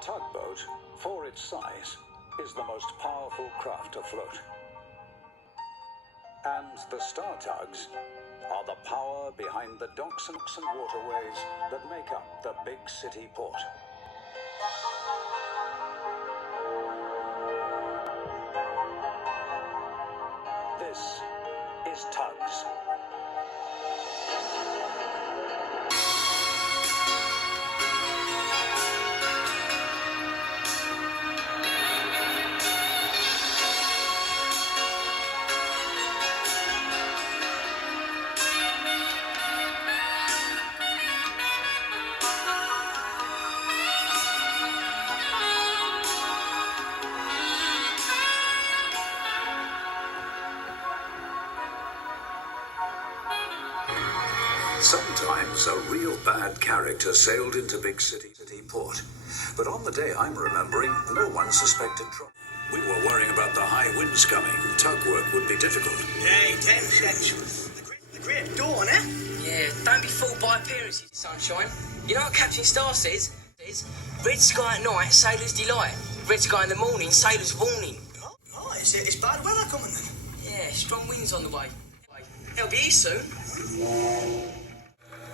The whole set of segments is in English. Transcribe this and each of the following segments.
tugboat, for its size, is the most powerful craft afloat. And the Star Tugs are the power behind the docks and waterways that make up the Bigg City port. This is TUGS. Sometimes a real bad character sailed into Bigg City port. But on the day I'm remembering, no one suspected trouble. We were worrying about the high winds coming. Tug work would be difficult. Hey, 10 cents. The great dawn, eh? Yeah, don't be fooled by appearances, sunshine. You know what Captain Star says? Red sky at night, sailor's delight. Red sky in the morning, sailor's warning. Oh, it's bad weather coming then. Yeah, strong winds on the way. They'll be here soon.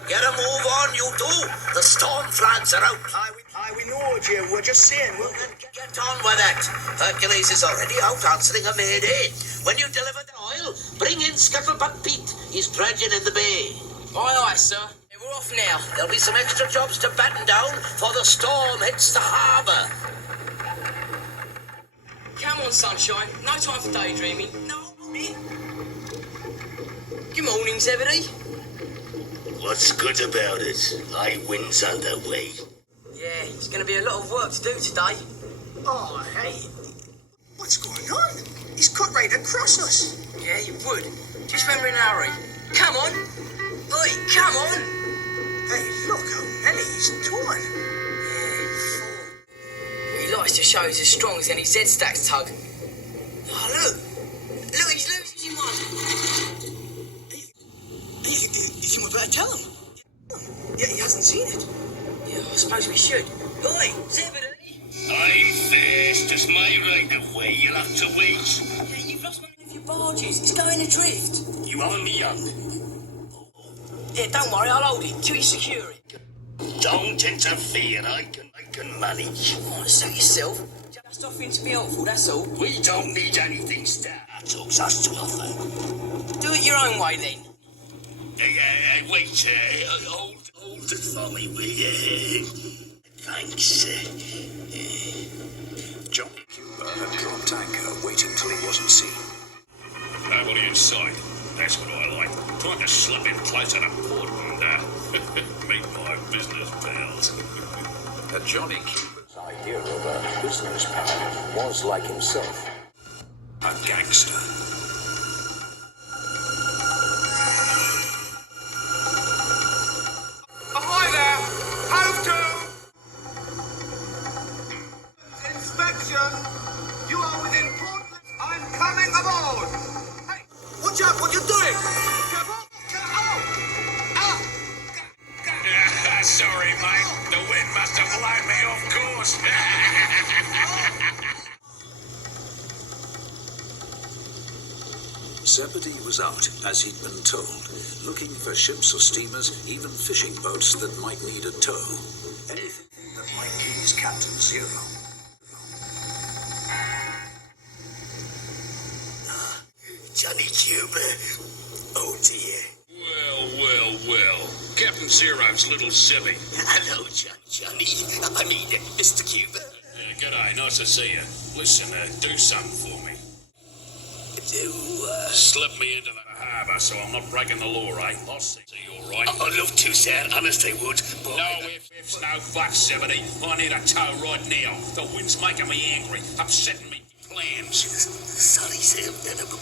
Get a move on, you two. The storm flags are out. Aye, we know, Jim. We're just saying, well, Get on with it. Hercules is already out answering a mayday. When you deliver the oil, bring in Scuttlebutt Pete. He's dredging in the bay. Aye, sir. Yeah, we're off now. There'll be some extra jobs to batten down before the storm hits the harbour. Come on, sunshine. No time for daydreaming. no, me. Good morning, Zebedee. What's good about it? High winds underway. Yeah, it's going to be a lot of work to do today. Oh, hey. What's going on? He's cut right across us. Yeah, you would. Just remember in a hurry. Come on. Oi, come on. Hey, look how many he's torn. Yeah, he likes to show he's as strong as any Z-Stacks tug. Oh, look. Look, he's losing one. Hey, you think we better tell him? Yeah, he hasn't seen it. Yeah, I suppose we should. Oi, Zebedee. I'm fast as my right of way. You'll have to wait. Yeah, you've lost one of your barges. It's going adrift. You only young. Yeah, don't worry, I'll hold it. Till you secure it. Don't interfere. I can manage. Come on, suit yourself. Just offering to be helpful, that's all. We don't need anything Star-Tugs has to offer. Do it your own way, then. Wait. Hold it for me, will you? Thanks. Johnny Cuba had dropped anchor, waiting till he wasn't seen. Nobody in sight. That's what I like. Trying to slip in closer to port and meet my business pals. Johnny Cuba's idea of a business pal was, like himself, a gangster. Ahoy there! Half to! Inspection! You are within port limits. I'm coming aboard! Hey! Watch out, what you doing? Sorry, mate. The wind must have blown me off course. Zebedee was out, as he'd been told, looking for ships or steamers, even fishing boats that might need a tow. Anything that might please Captain Zero. Johnny Cuba. Oh, dear. Well. Captain Zero's little Zebby. Hello, Johnny. I mean, Mr. Cuba. G'day, nice to see you. Listen, do something for me. Do, Slip me into the harbour so I'm not breaking the law, eh? I'll see you all right. I'd love to, sir. Honest, I would. But No ifs, no buts, Zebedee. I need a tow right now. The wind's making me angry, upsetting me plans. Sorry, sir.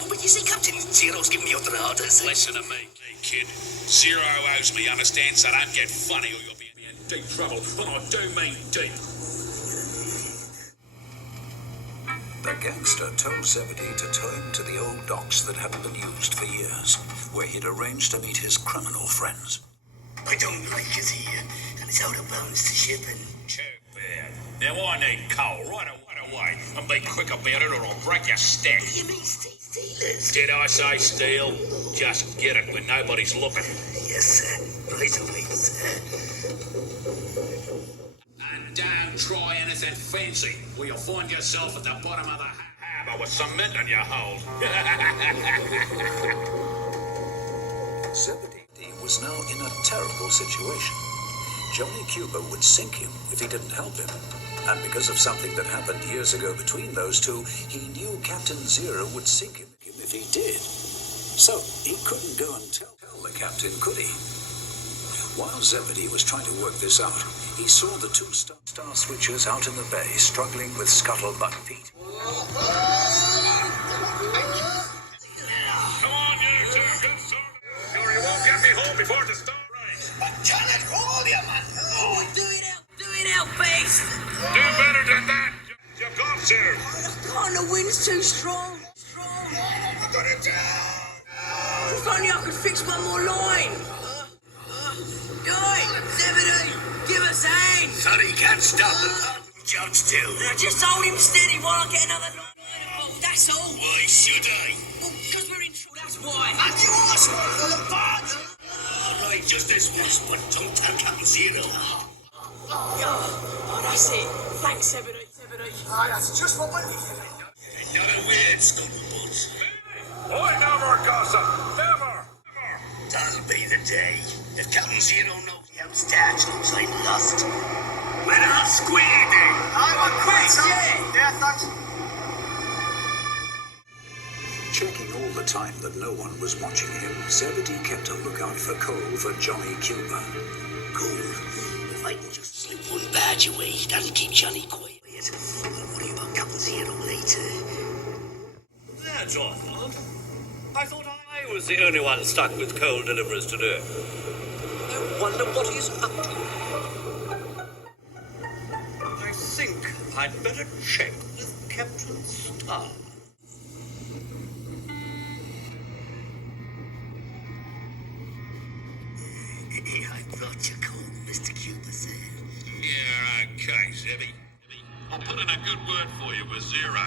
But you see, Captain Zero's giving me other orders. Listen to me, kid. Zero owes me, understand? So don't get funny or you'll be in deep trouble. And I do mean deep. The gangster told Zebedee to tow him to the old docks that hadn't been used for years, where he'd arranged to meet his criminal friends. I don't like it here, and it's out of bounds to shipping. Too bad. Now I need coal right away, and be quick about it or I'll break your stick. You mean stealers? Did I say steal? Just get it when nobody's looking. Yes, sir. Right away, sir. And don't try anything fancy, or you'll find yourself at the bottom of the hammer with cement in your hole. Zebedee was now in a terrible situation. Johnny Cuba would sink him if he didn't help him. And because of something that happened years ago between those two, he knew Captain Zero would sink him if he did. So he couldn't go and tell the captain, could he? While Zebedee was trying to work this out, he saw the two star switchers out in the bay struggling with scuttlebutt feet. Come on, you two, good sir. Sure you won't get me home before the storm rains. Tell it all, you man. Oh, do it out, Biggs. Do better than that. You got to. God, the wind's too strong. I got it down. If only I could fix one more line. Oi, Zebedee, give us a hand. Sorry, can't stop him. Jobs too. Just hold him steady while I get another line. That's all. Why should I? Well, because we're in trouble, that's why. And you asked for the part. All right, just this once, but don't tell Captain Zero. Oh, that's it. Thanks, Zebedee. That's just what we needed. Not a word, scuttlebutt. I never gossip. Never. That'll be the day. If Captain Zero knows the outstarch looks I'm lost. We're all squared in. I want quits, yeah, thanks. Checking all the time that no one was watching him, Zebedee kept a lookout for coal for Johnny Cuba. Cool. If I can just slip one badge away, that'll keep Johnny quiet. I'll worry about Captain Zero later. That's awful. I thought I was the only one stuck with coal deliverers today. I wonder what he's up to. I think I'd better check with Captain Star. I thought you called Mr. Cuba, sir. Yeah, okay, Zebby. I'll put in a good word for you with Zero.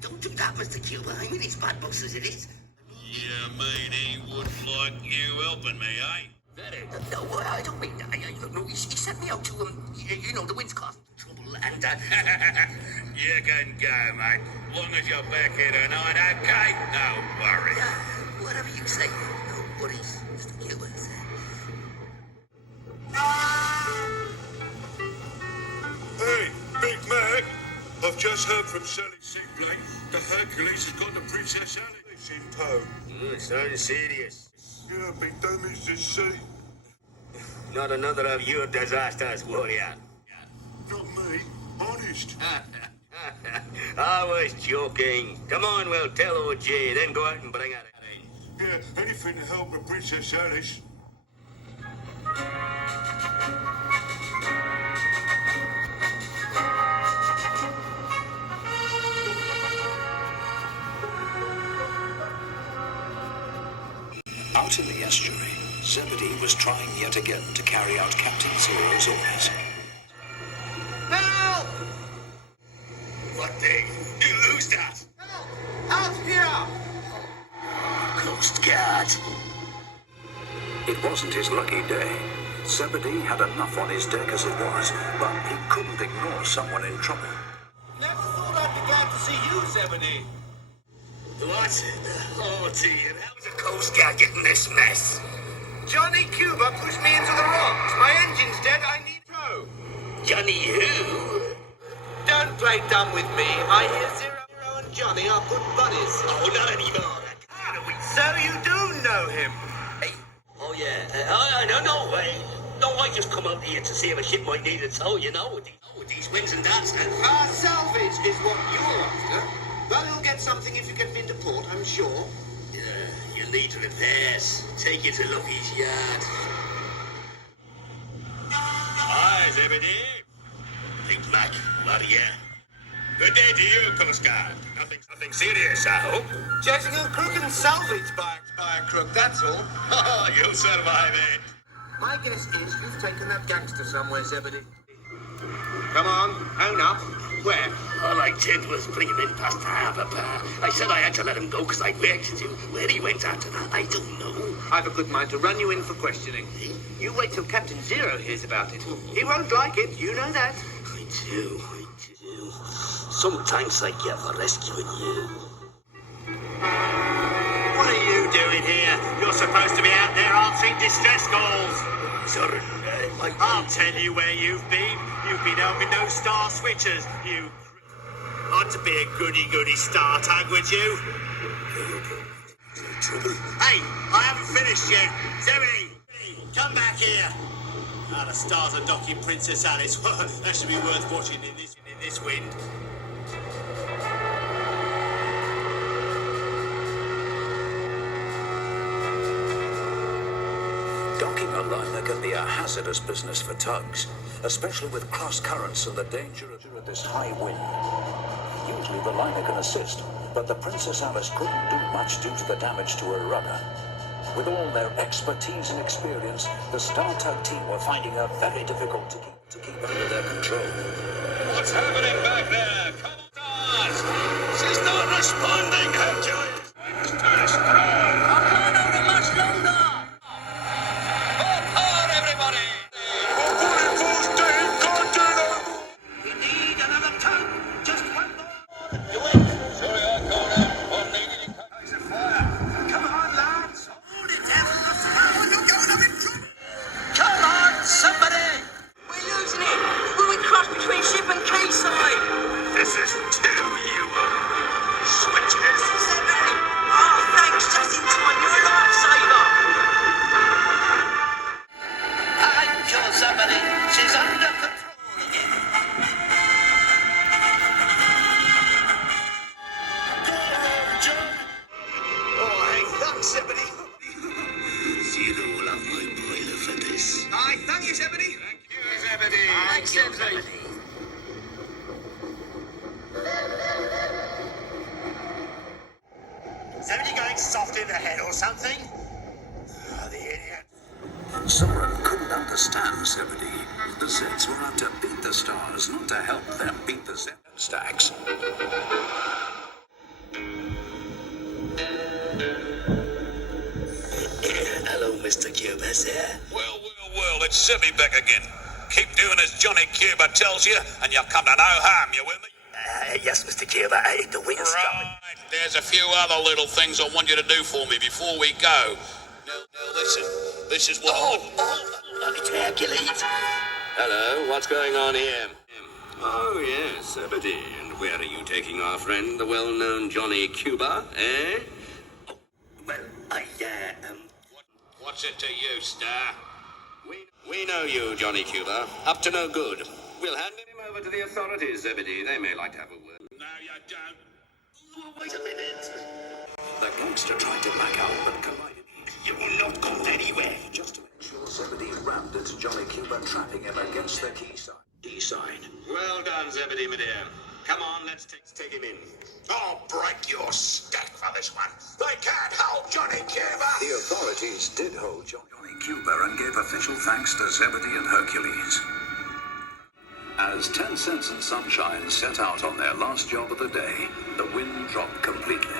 Don't do that, Mr. Cuba. I mean, he's bad books as it is. You mean he wouldn't like you helping me, eh? No, I don't mean that. No, he sent me out to, the wind's causing trouble, and, You can go, mate. Long as you're back here tonight, okay? No worries. whatever you say. No worries, Mr. Cuba, sir. Hey, Big Mac. I've just heard from Sally Sigley. The Hercules has got the Princess Alice in tow. Sounds serious. Yeah, be damaged to see. Not another of your disasters, warrior. Not me. Honest. I was joking. Come on, we'll tell OG, then go out and bring her in. Yeah, anything to help with Princess Alice. Out in the estuary, Zebedee was trying yet again to carry out Captain Zero's orders. Help! What thing? You lose that. Help! Out here! Coast Guard. It wasn't his lucky day. Zebedee had enough on his deck as it was, but he couldn't ignore someone in trouble. Never thought I'd be glad to see you, Zebedee. What? Oh, dear. How's the Coast Guard getting this mess? Johnny Cuba pushed me into the rocks. My engine's dead. I need tow. Johnny who? Don't play dumb with me. I hear Zero and Johnny are good buddies. Oh, not anymore. So you do know him? Hey. Oh, yeah. No, I just come out here to see if a ship might need a tow, with these winds and that. Our salvage is what you're after. Well, you'll get something if you get me into port, I'm sure. You'll need repairs. Take you to Lucky's yard. Hi, Zebedee. Big Mac, warrior. Good day to you, Coast Guard. Nothing serious, I hope. Chasing a crook and salvage by a crook, that's all. You'll survive it. My guess is you've taken that gangster somewhere, Zebedee. Come on, own up. Where? All I did was bring him in past the harbour bar. I said I had to let him go because I'd reacted to where he went after that. I don't know. I've a good mind to run you in for questioning. You wait till Captain Zero hears about it. He won't like it, you know that. I do. Sometimes I get for rescuing you. What are you doing here? You're supposed to be out there answering distress calls. Sorry, I'll tell you where you've been. You've been helping those star switchers. You ought to be a goody-goody star tag, would you? Hey, I haven't finished yet. Zebedee, come back here. Ah, the stars are docking Princess Alice. That should be worth watching in this wind. Docking a liner can be a hazardous business for tugs, especially with cross currents and the danger of this high wind. Usually the liner can assist, but the Princess Alice couldn't do much due to the damage to her rudder. With all their expertise and experience, the Star Tug team were finding it very difficult to keep under their control. What's happening back there? Come on, stars! She's not responding, Hercules! Test drive! I can't hold it much longer. Hard, everybody! We need another tug. Just one more. Do it. Sorry, I can't help. I'm needing in case of fire. Come on, lads. Hold it, devil. Oh, look out, I'm in trouble. Come on, somebody. We're losing it. We're crushed between ship and quayside. This is too you switches. Zebedee. Oh, thanks, just in time. You're a lifesaver. I killed somebody. She's under control again. Oh, hey, thanks, Zebedee. Zero will have my boiler for this. Aye, thank you, Zebedee. Thank you, Zebedee. Thanks, Zebedee. Zebedee going soft in the head or something? Oh, the idiot. Soren couldn't understand Zebedee. The Zeds were out to beat the stars, not to help them beat the Zed stacks. Hello, Mr. Cuba, sir. Well, it's Zebedee back again. Keep doing as Johnny Cuba tells you, and you'll come to no harm, you with me? Yes, Mr. Cuba. The wind's stopping. Right, there's a few other little things I want you to do for me before we go. Now listen, this is what It's Hercules. Hello, what's going on here? Oh, yes, Zebedee. And where are you taking our friend, the well-known Johnny Cuba, eh? Oh, well, What's it to you, Star? We know you, Johnny Cuba. Up to no good. We'll hand him over to the authorities, Zebedee. They may like to have a word. No, you don't. Oh, wait a minute. The gangster tried to back out, but collided. You will not go anywhere. Just to make sure Zebedee rammed into Johnny Cuba, trapping him against the key sign. Well done, Zebedee, my dear. Come on, let's take him in. I'll break your stack for this one. They can't hold Johnny Cuba. The authorities did hold Johnny Cuba and gave official thanks to Zebedee and Hercules. As 10 Cents and Sunshine set out on their last job of the day, the wind dropped completely.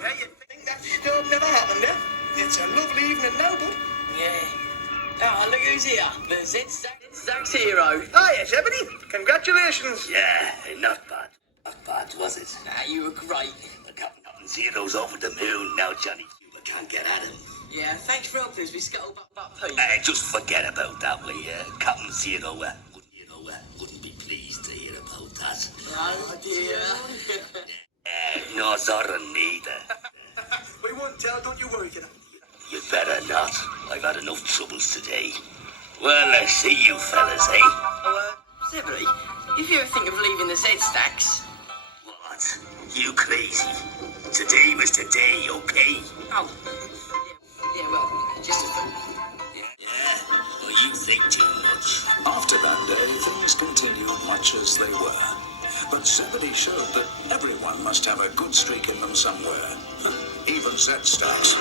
Hey, you think that storm never happened, eh? It's a lovely evening now, bud. Yeah. Oh, look who's here. The Zag's hero. Hiya, Zebedee. Congratulations. Yeah, not bad. Not bad, was it? Ah, you were great. The Captain Zero's over the moon. Now Johnny Cuba can't get at him. Yeah, thanks for helping us. We scuttled up Pete. Just forget about that. Captain Zero wouldn't be pleased to hear about that. Oh, dear. No, Zoran neither. We won't tell, don't you worry, kiddo. You'd better not. I've had enough troubles today. Well, I see you fellas, eh? Oh, Zebedee, if you ever think of leaving the Z-Stacks... What? You crazy? Today was today, okay? Oh, yeah, well, just a thought. Yeah? Well, you think too much. After that day, things continued much as they were. But Zebedee showed that everyone must have a good streak in them somewhere. Even Z-Stacks.